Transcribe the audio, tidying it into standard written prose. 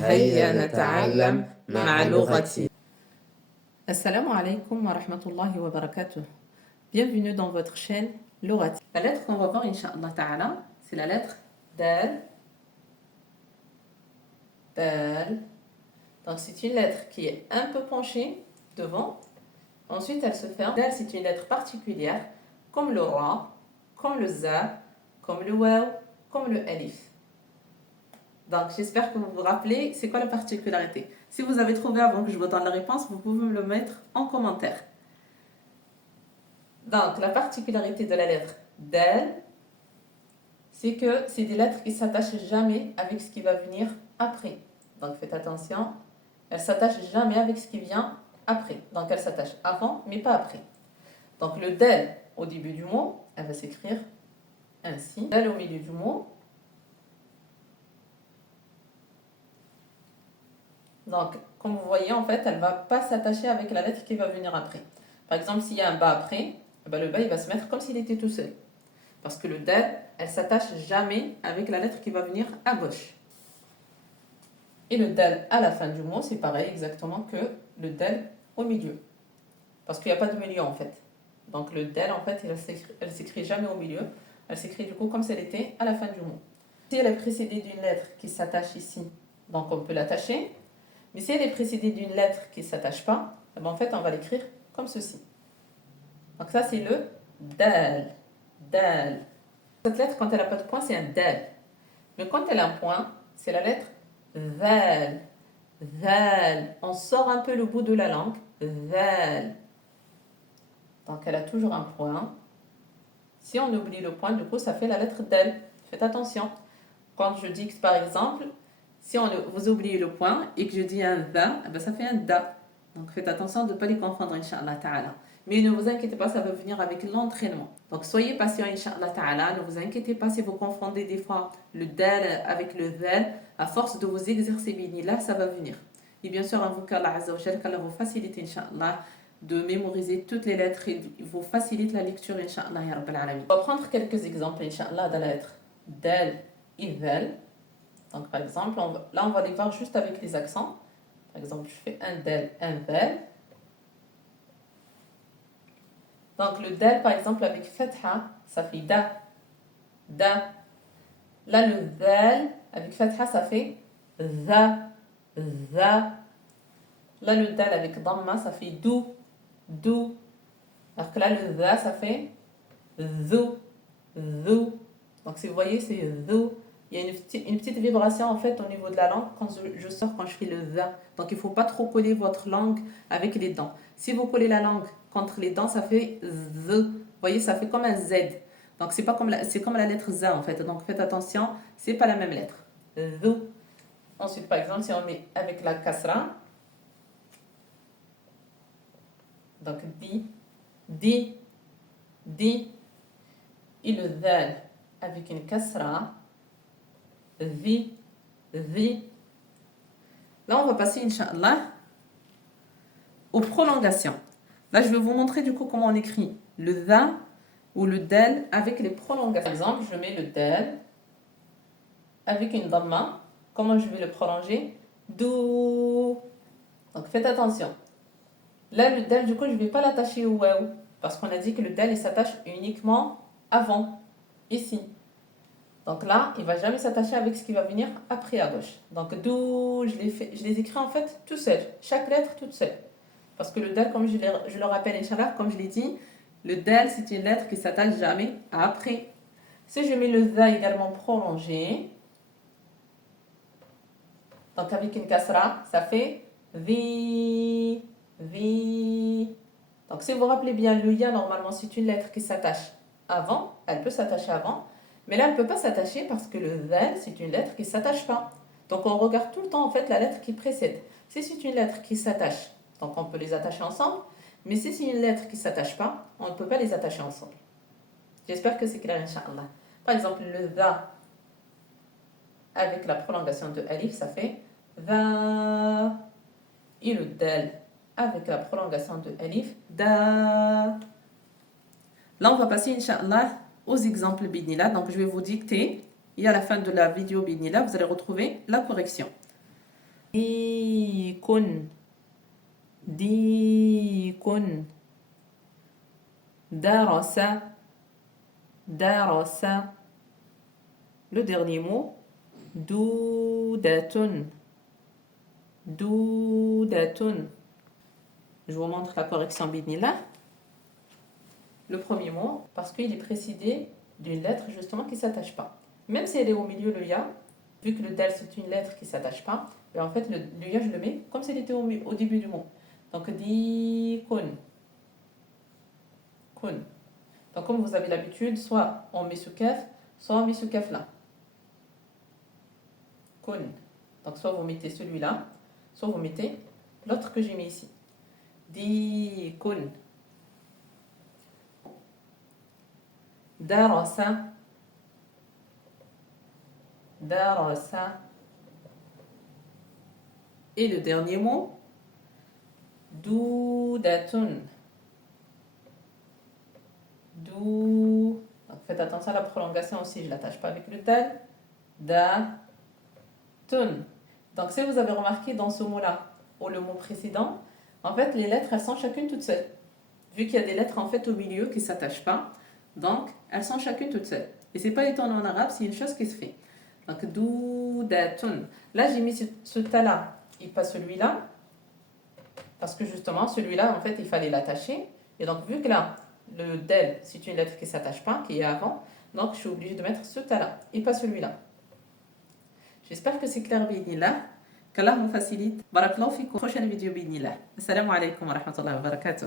هيا نتعلم مع لغتي. Assalamu alaikum wa rahmatullahi wa barakatuh. Bienvenue dans votre chaîne Logati. La lettre qu'on va voir, Inch'Allah Ta'ala, c'est la lettre Dal. Dal. Donc c'est une lettre qui est un peu penchée devant. Ensuite, elle se ferme. Dal, c'est une lettre particulière, comme le Ra, comme le Za, comme le Waw, comme le Alif. Donc, j'espère que vous vous rappelez, c'est quoi la particularité. Si vous avez trouvé avant que je vous donne la réponse, vous pouvez me le mettre en commentaire. Donc, la particularité de la lettre Dal, c'est que c'est des lettres qui ne s'attachent jamais avec ce qui va venir après. Donc, faites attention, elles ne s'attachent jamais avec ce qui vient après. Donc, elles s'attachent avant, mais pas après. Donc, le Dal au début du mot, elle va s'écrire ainsi. Dal au milieu du mot. Donc, comme vous voyez, en fait, elle ne va pas s'attacher avec la lettre qui va venir après. Par exemple, s'il y a un bas après, le bas, il va se mettre comme s'il était tout seul. Parce que le dal, elle ne s'attache jamais avec la lettre qui va venir à gauche. Et le dal à la fin du mot, c'est pareil exactement que le dal au milieu. Parce qu'il n'y a pas de milieu, en fait. Donc, le dal, en fait, elle ne s'écrit jamais au milieu. Elle s'écrit du coup comme si elle était à la fin du mot. Si elle est précédée d'une lettre qui s'attache ici, donc on peut l'attacher. Mais si elle est précédée d'une lettre qui ne s'attache pas, en fait, on va l'écrire comme ceci. Donc ça, c'est le dal. Dal. Cette lettre, quand elle n'a pas de point, c'est un dal. Mais quand elle a un point, c'est la lettre val. Val. On sort un peu le bout de la langue. Val. Donc elle a toujours un point. Si on oublie le point, du coup, ça fait la lettre dal. Faites attention. Quand je dicte, par exemple, si vous oubliez le point et que je dis un va, ça fait un da. Donc faites attention de ne pas les confondre, Inch'Allah Ta'ala. Mais ne vous inquiétez pas, ça va venir avec l'entraînement. Donc soyez patient, Inch'Allah Ta'ala. Ne vous inquiétez pas si vous confondez des fois le dal avec le val. À force de vous exercer, là, ça va venir. Et bien sûr, invoquez Allah Azza wa Jal, qu'Allah vous facilite, Inch'Allah, de mémoriser toutes les lettres et vous facilite la lecture, Inch'Allah, ya Rabbil Alamin. On va prendre quelques exemples, Inch'Allah, de la lettre dal et val. Donc, par exemple, là, on va les voir juste avec les accents. Par exemple, je fais un dal, un val. Donc, le dal, par exemple, avec fatha, ça fait da. Da. Là, le val, avec fatha, ça fait za. Za. Là, le dal, avec dhamma, ça fait dou. Dou. Alors que là, le za, ça fait zou. Zou. Donc, si vous voyez, c'est zou. Il y a une petite vibration en fait au niveau de la langue quand je sors, quand je fais le za. Donc il ne faut pas trop coller votre langue avec les dents. Si vous collez la langue contre les dents, ça fait z. Vous voyez, ça fait comme un z. Donc c'est comme la lettre za en fait. Donc faites attention, c'est pas la même lettre. Z. Ensuite, par exemple, si on met avec la kasra, donc di, et le zal avec une kasra. Vi. Là, on va passer, Inch'Allah, aux prolongations. Là, je vais vous montrer du coup comment on écrit le za ou le dal avec les prolongations. Par exemple, je mets le dal avec une dhamma. Comment je vais le prolonger? Dou. Donc, faites attention. Là, le dal, du coup, je ne vais pas l'attacher au waw parce qu'on a dit que le dal, il s'attache uniquement avant, ici. Donc là, il ne va jamais s'attacher avec ce qui va venir après à gauche. Donc d'où je les écris en fait tout seul. Chaque lettre toute seule. Parce que le dal, comme je le rappelle, Inch'Allah, comme je l'ai dit, le dal, c'est une lettre qui ne s'attache jamais après. Si je mets le za également prolongé, donc avec une kasra, ça fait vi. Donc si vous vous rappelez bien, le ya, normalement, c'est une lettre qui s'attache avant. Elle peut s'attacher avant. Mais là, elle ne peut pas s'attacher parce que le val, c'est une lettre qui ne s'attache pas. Donc, on regarde tout le temps, en fait, la lettre qui précède. Si c'est une lettre qui s'attache, donc on peut les attacher ensemble. Mais si c'est une lettre qui ne s'attache pas, on ne peut pas les attacher ensemble. J'espère que c'est clair, Inch'Allah. Par exemple, le va avec la prolongation de alif, ça fait va. Et le dal avec la prolongation de alif, da. Là, on va passer, Inch'Allah, aux exemples bidnila. Donc, je vais vous dicter et à la fin de la vidéo bidnila, vous allez retrouver la correction. ديك ديك درس درس. Le dernier mot, doudatun doudatun. Je vous montre la correction bidnillah. Le premier mot, parce qu'il est précédé d'une lettre justement qui ne s'attache pas. Même si elle est au milieu, le ya, vu que le dal c'est une lettre qui ne s'attache pas, et en fait le ya je le mets comme si elle était au début du mot. Donc di kun. Kun. Donc comme vous avez l'habitude, soit on met ce kaf, soit on met ce kaf là. Kun. Donc soit vous mettez celui-là, soit vous mettez l'autre que j'ai mis ici. Di kun. Darasa. Darasa. Et le dernier mot, doudatun. Dou. Donc faites attention à la prolongation aussi, je ne l'attache pas avec le tel. Da. Tun. Donc si vous avez remarqué dans ce mot-là, ou le mot précédent, en fait les lettres elles sont chacune toutes seules. Vu qu'il y a des lettres en fait au milieu qui ne s'attachent pas, donc elles sont chacune toutes seules. Et c'est pas étonnant en arabe, c'est une chose qui se fait. Donc doudatun. Là j'ai mis ce ta-là et pas celui-là, parce que justement celui-là en fait il fallait l'attacher. Et donc vu que là le del c'est une lettre qui ne s'attache pas, qui est avant, donc je suis obligée de mettre ce ta-là et pas celui-là. J'espère que c'est clair bidnillah. Qu'Allah vous facilite. Barakallahu fikum. Prochaine vidéo bidnillah. Assalamu alaikum wa rahmatullahi wa barakatuh.